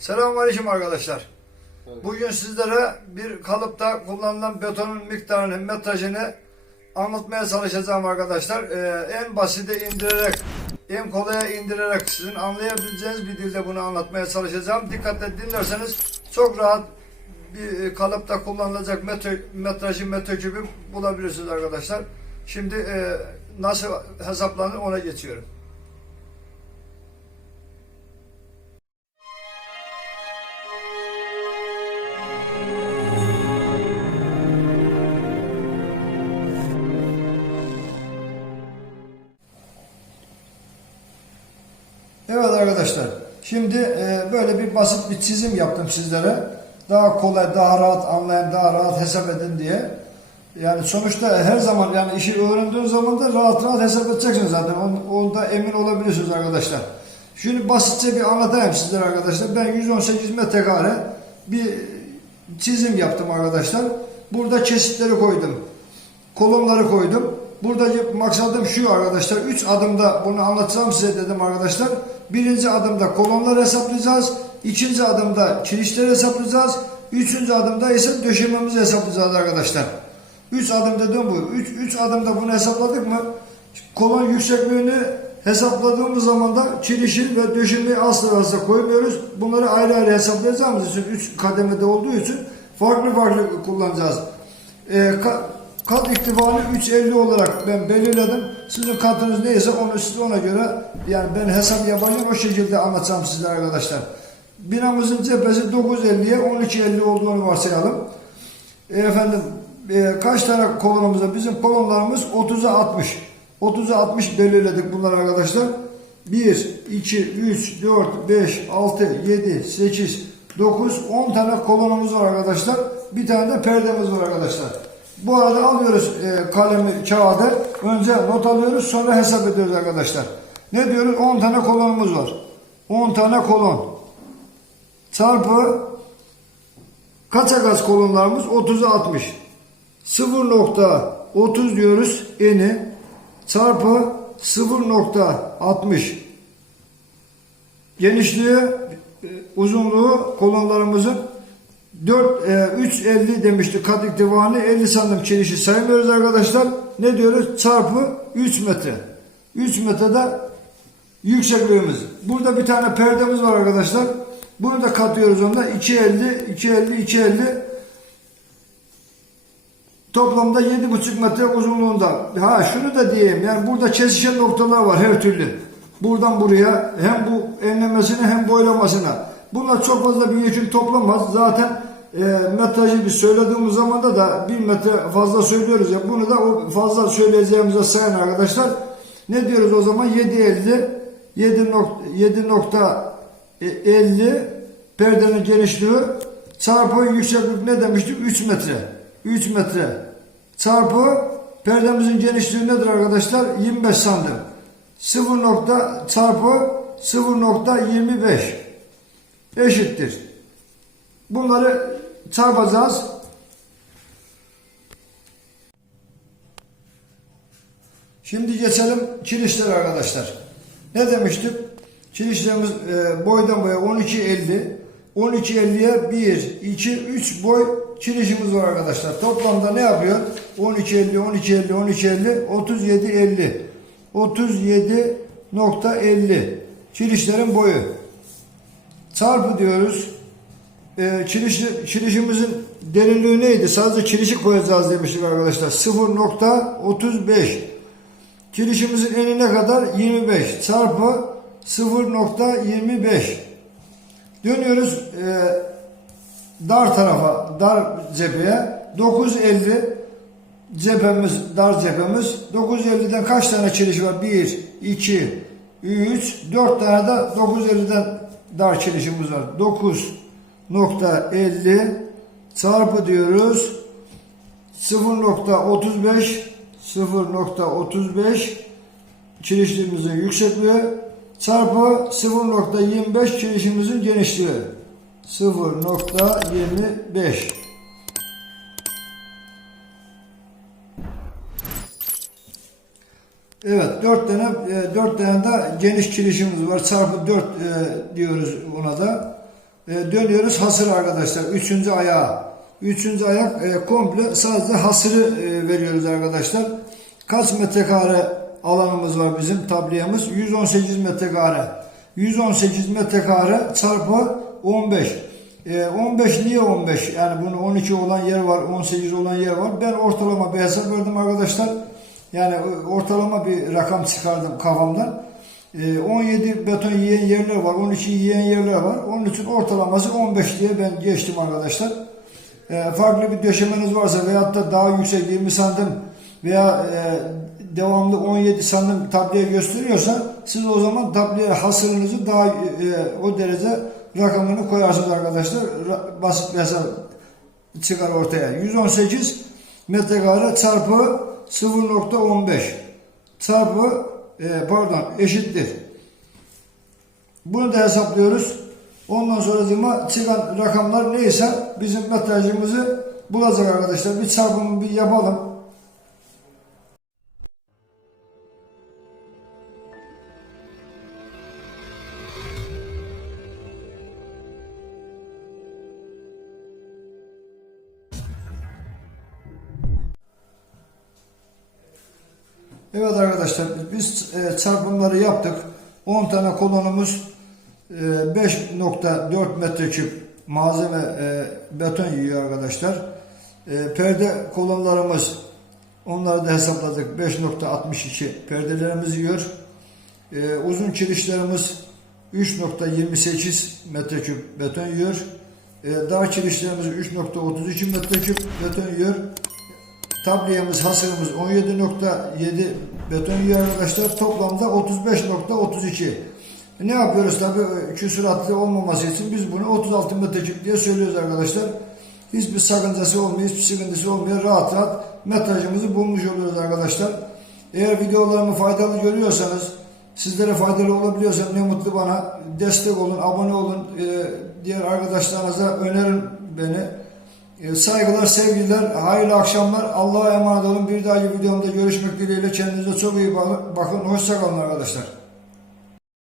Selamünaleyküm arkadaşlar. Bugün sizlere bir kalıpta kullanılan betonun miktarını, metrajını anlatmaya çalışacağım arkadaşlar. Ee, en basite indirerek, en kolaya indirerek sizin anlayabileceğiniz bir dilde bunu anlatmaya çalışacağım. Dikkatle dinlerseniz çok rahat bir kalıpta kullanılacak metre, metrajı, metrekübü bulabilirsiniz arkadaşlar. Şimdi e, nasıl hesaplanır ona geçiyorum. Evet arkadaşlar. Şimdi e, böyle bir basit bir çizim yaptım sizlere. Daha kolay, daha rahat anlayan, daha rahat hesap edin diye. Yani sonuçta her zaman yani işi öğrendiğiniz zaman da rahat rahat hesap edeceksiniz zaten. On- Onda emin olabilirsiniz arkadaşlar. Şimdi basitçe bir anlatayım sizlere arkadaşlar. Ben 118 metrekare bir çizim yaptım arkadaşlar. Burada kesitleri koydum. Kolonları koydum. Buradaki maksadım şu arkadaşlar. 3 adımda bunu anlatacağım size dedim arkadaşlar. Birinci adımda kolonları hesaplayacağız. İkinci adımda kirişleri hesaplayacağız. Üçüncü adımda ise döşememizi hesaplayacağız arkadaşlar. 3 adım dedim bu. 3 3 adımda bunu hesapladık mı? Kolon yüksekliğini hesapladığımız zaman da kirişi ve döşemeyi asla asla koymuyoruz. Bunları ayrı ayrı hesaplayacağımız için 3 kademede olduğu için farklı farklı kullanacağız. Ee, kat iktibarını 350 olarak ben belirledim. Sizin katınız neyse onu siz ona göre yani ben hesap yapayım o şekilde anlatacağım size arkadaşlar. Binamızın cephesi 950'ye 1250 olduğunu varsayalım. E, efendim e, kaç tane kolonumuz var? Bizim kolonlarımız 30'a 60. 30'a 60 belirledik bunlar arkadaşlar. 1, 2, 3, 4, 5, 6, 7, 8, 9, 10 tane kolonumuz var arkadaşlar. Bir tane de perdemiz var arkadaşlar. Bu arada alıyoruz e, kalemi, kağıdı. Önce not alıyoruz sonra hesap ediyoruz arkadaşlar. Ne diyoruz? 10 tane kolonumuz var. 10 tane kolon. Çarpı Kaça kaç kolonlarımız? 30'a 60. 0.30 diyoruz eni çarpı 0.60 genişliği e, uzunluğu kolonlarımızın 4 e, 350 demiştik kat iktivanı 50 santim çelişi saymıyoruz arkadaşlar. Ne diyoruz? Çarpı 3 metre. 3 metrede yüksekliğimiz. Burada bir tane perdemiz var arkadaşlar. Bunu da katıyoruz onda. 250, 250, 250. Toplamda 7,5 metre uzunluğunda. Ha şunu da diyeyim. Yani burada kesişen noktalar var her türlü. Buradan buraya hem bu enlemesine hem boylamasına. Bunlar çok fazla bir yükün toplamaz. Zaten e, metrajı biz söylediğimiz zaman da bir metre fazla söylüyoruz ya. Bunu da o fazla söyleyeceğimize sayın arkadaşlar. Ne diyoruz o zaman? 7.50 7 nokta 7 nokta e, 50 perdenin genişliği çarpı yükseklik ne demiştik? 3 metre. 3 metre çarpı perdemizin genişliği nedir arkadaşlar? 25 santim. 0 nokta çarpı 0.25 eşittir. Bunları çarpacağız. Şimdi geçelim kirişler arkadaşlar. Ne demiştik? Kirişlerimiz e, boydan boya 12.50. 12.50'ye 1, 2, 3 boy kirişimiz var arkadaşlar. Toplamda ne yapıyor? 12.50, 12.50, 12.50, 37.50. 37.50 kirişlerin boyu. Çarpı diyoruz. E, kiriş, kirişimizin derinliği neydi? Sadece kirişi koyacağız demiştik arkadaşlar. 0.35 Kirişimizin enine kadar? 25 çarpı 0.25 dönüyoruz e, dar tarafa dar cepheye. 950 cephemiz dar cephemiz. 950'den kaç tane kiriş var? 1 2 3 4 tane de 950'den dar kirişimiz var. 9.50 çarpı diyoruz. 0.35 0.35 kirişliğimizin yüksekliği çarpı 0.25 kirişimizin genişliği. 0.25 Evet 4 tane e, 4 tane de geniş kirişimiz var çarpı 4 e, diyoruz ona da e, dönüyoruz hasır arkadaşlar. Üçüncü ayağı. Üçüncü ayak komple sadece hasırı veriyoruz arkadaşlar. Kaç metrekare alanımız var bizim tabliyemiz? 118 metrekare. 118 metrekare çarpı 15. E, 15 niye 15? Yani bunu 12 olan yer var, 18 olan yer var. Ben ortalama bir hesap verdim arkadaşlar. Yani e, ortalama bir rakam çıkardım kafamdan. E, 17 beton yiyen yerler var, 12 yiyen yerler var. Onun için ortalaması 15 diye ben geçtim arkadaşlar. E, farklı bir döşemeniz varsa veyahut da daha yüksek 20 santim veya e, devamlı 17 santim tabliye gösteriyorsa siz o zaman tabliye hasırınızı daha e, o derece rakamını koyarsınız arkadaşlar. Basit bir çıkar ortaya. 118 metrekare çarpı 0.15 çarpı e, pardon eşittir. Bunu da hesaplıyoruz. Ondan sonra çıkan rakamlar neyse bizim metrajımızı bulacak arkadaşlar. Bir çarpımı bir yapalım. Evet arkadaşlar biz e, çarpımları yaptık. 10 tane kolonumuz e, 5.4 metreküp malzeme e, beton yiyor arkadaşlar. E, perde kolonlarımız onları da hesapladık. 5.62 perdelerimiz yiyor. E, uzun kirişlerimiz 3.28 metreküp beton yiyor. E, dar kirişlerimiz 3.32 metreküp beton yiyor. Tabliyemiz, hasırımız 17.7 beton yiyor arkadaşlar. Toplamda 35.32. Ne yapıyoruz tabi küsuratlı olmaması için biz bunu 36 metreküp diye söylüyoruz arkadaşlar. Hiçbir sakıncası olmuyor, hiçbir sıkıntısı olmuyor. Rahat rahat metrajımızı bulmuş oluyoruz arkadaşlar. Eğer videolarımı faydalı görüyorsanız, sizlere faydalı olabiliyorsa ne mutlu bana. Destek olun, abone olun. Ee, diğer arkadaşlarınıza önerin beni. Ee, Saygılar, sevgiler, hayırlı akşamlar. Allah'a emanet olun. Bir dahaki videomda görüşmek dileğiyle. Kendinize çok iyi bakın. Hoşçakalın arkadaşlar.